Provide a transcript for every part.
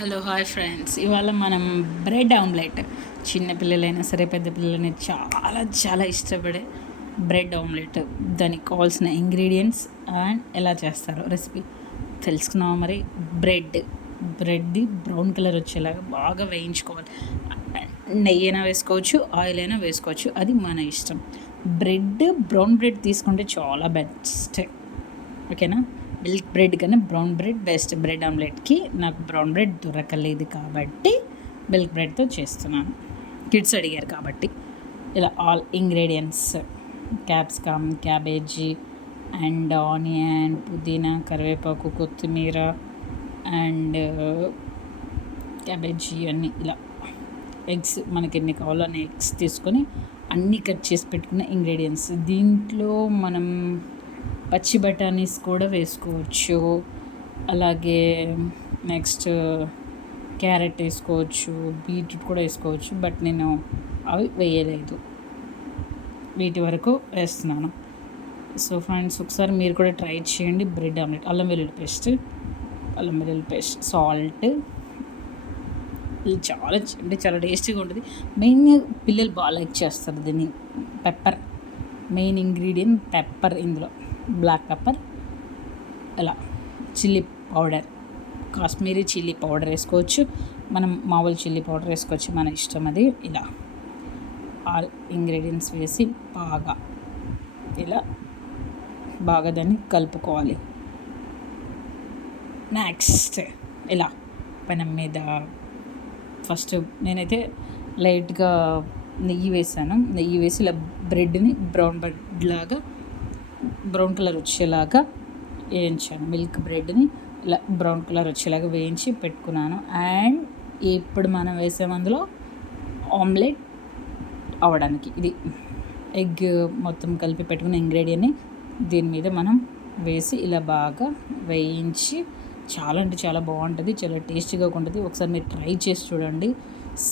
Hello hi friends, ఇవాళ మనం bread omelette, చిన్న పిల్లలైనా సరే పెద్ద పిల్లలైనా చాలా చాలా ఇష్టపడే బ్రెడ్ ఆమ్లెట్, దానికి కావాల్సిన ఇంగ్రీడియంట్స్ అండ్ ఎలా చేస్తారో రెసిపీ తెలుసుకున్నాం. మరి బ్రెడ్ది బ్రౌన్ కలర్ వచ్చేలాగా బాగా వేయించుకోవాలి. నెయ్యి అయినా వేసుకోవచ్చు, ఆయిల్ అయినా వేసుకోవచ్చు, అది మన ఇష్టం. బ్రౌన్ బ్రెడ్ తీసుకుంటే చాలా బెస్ట్. ఓకేనా? మిల్క్ బ్రెడ్ కన్నా బ్రౌన్ బ్రెడ్ బెస్ట్. బ్రెడ్ ఆమ్లెట్కి నాకు బ్రౌన్ బ్రెడ్ దొరకలేదు కాబట్టి మిల్క్ బ్రెడ్తో చేస్తున్నాను. కిడ్స్ అడిగారు కాబట్టి. ఇలా all ingredients: capsicum, cabbage and onion, పుదీనా, కరివేపాకు, కొత్తిమీర అండ్ క్యాబేజీ అన్నీ ఇలా. ఎగ్స్ మనకి ఎన్ని కావాలో అన్ని ఎగ్స్ తీసుకొని అన్నీ కట్ చేసి పెట్టుకున్న ఇంగ్రీడియంట్స్. దీంట్లో మనం పచ్చి బఠానీస్ కూడా వేసుకోవచ్చు, అలాగే నెక్స్ట్ క్యారెట్ వేసుకోవచ్చు, బీట్రూట్ కూడా వేసుకోవచ్చు, బట్ నేను అవి వేయలేదు, వీటి వరకు వేస్తున్నాను. సో ఫ్రెండ్స్, ఒకసారి మీరు కూడా ట్రై చేయండి బ్రెడ్ ఆమ్లెట్. అల్లం వెల్లుల్లి పేస్ట్, సాల్ట్. ఇది చాలా అంటే చాలా టేస్టీగా ఉంటుంది. మెయిన్గా పిల్లలు బాగా లైక్ చేస్తారు దీన్ని. Pepper main ingredient, pepper. ఇందులో బ్లాక్ పెప్పర్, ఇలా chilli powder, Kashmiri chilli powder వేసుకోవచ్చు, మనం మామూలు చిల్లీ పౌడర్ వేసుకోవచ్చు, మన ఇష్టం అది. ఇలా ఆల్ ఇంగ్రీడియంట్స్ వేసి బాగా దాన్ని కలుపుకోవాలి. నెక్స్ట్ ఇలా పెనం మీద ఫస్ట్ నేనైతే లైట్గా నెయ్యి వేసి ఇలా బ్రెడ్ని బ్రౌన్ కలర్ వచ్చేలాగా వేయించాను. మిల్క్ బ్రెడ్ని ఇలా బ్రౌన్ కలర్ వచ్చేలాగా వేయించి పెట్టుకున్నాను. అండ్ ఇప్పుడు మనం వేసాము అందులో ఆమ్లెట్ అవ్వడానికి ఇది ఎగ్ మొత్తం కలిపి పెట్టుకున్న ఇంగ్రీడియంట్ని దీని మీద మనం వేసి ఇలా బాగా వేయించి, చాలా అంటే చాలా బాగుంటుంది, చాలా టేస్టీగా ఉంటుంది. ఒకసారి మీరు ట్రై చేసి చూడండి.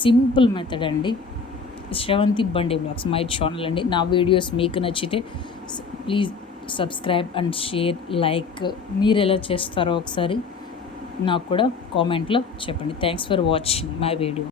సింపుల్ మెథడ్ అండి. శ్రవంతి బండి బ్లాగ్స్ మై ఛానల్ అండి. నా వీడియోస్ మీకు నచ్చితే please subscribe and share, like. మీరు ఎలా చేస్తారో ఒకసారి నాకు కూడా కామెంట్లో చెప్పండి. Thanks for watching my video.